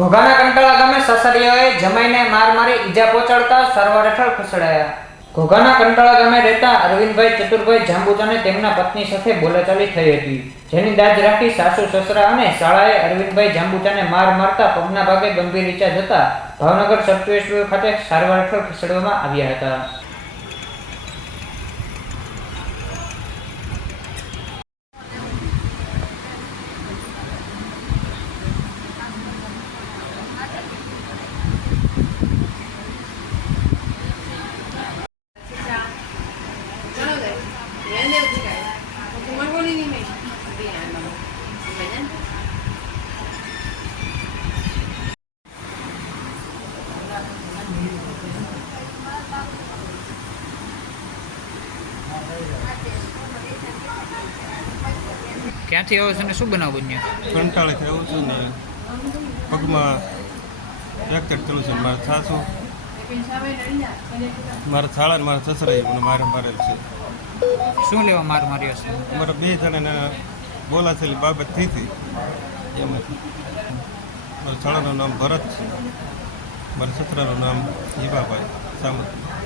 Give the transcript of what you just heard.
ઘોઘાના કંટાળા ગામે સસરીઓએ જમાઈને માર મારી ઈજા પહોંચાડતા સારવાર હેઠળ ખસેડાયા. ઘોઘાના કંટાળા ગામે રહેતા અરવિંદભાઈ, ચતુરભાઈ જાંબુજાને તેમના પત્ની સાથે બોલાચાલી થઈ હતી. જેની દાજ રાખી સાસુ, સસરા અને શાળાએ અરવિંદભાઈ, જાંબુજાને માર મારતા પગના ભાગે ગંભીર ઈજા જતા ભાવનગર સબસ્ટેશન ખાતે સારવાર હેઠળ ખસેડવામાં આવ્યા હતા. ક્યાંથી આવો છો ને શું બનાવ બન્યો? કંટાળે થયું છું ને. પગમાં ફ્રેક્ચર થયેલું છે મારા સાસુ મારા શાળા ને મારા સસરાએ મને મારે મારેલ છે. શું લેવા માર માર્યો છે? મારા બે જણાને બોલાશેલી બાબત થઈ હતી. એમાંથી મારા શાળાનું નામ ભરત છે. મારા સસરાનું નામ હિબાભાઈ સામત.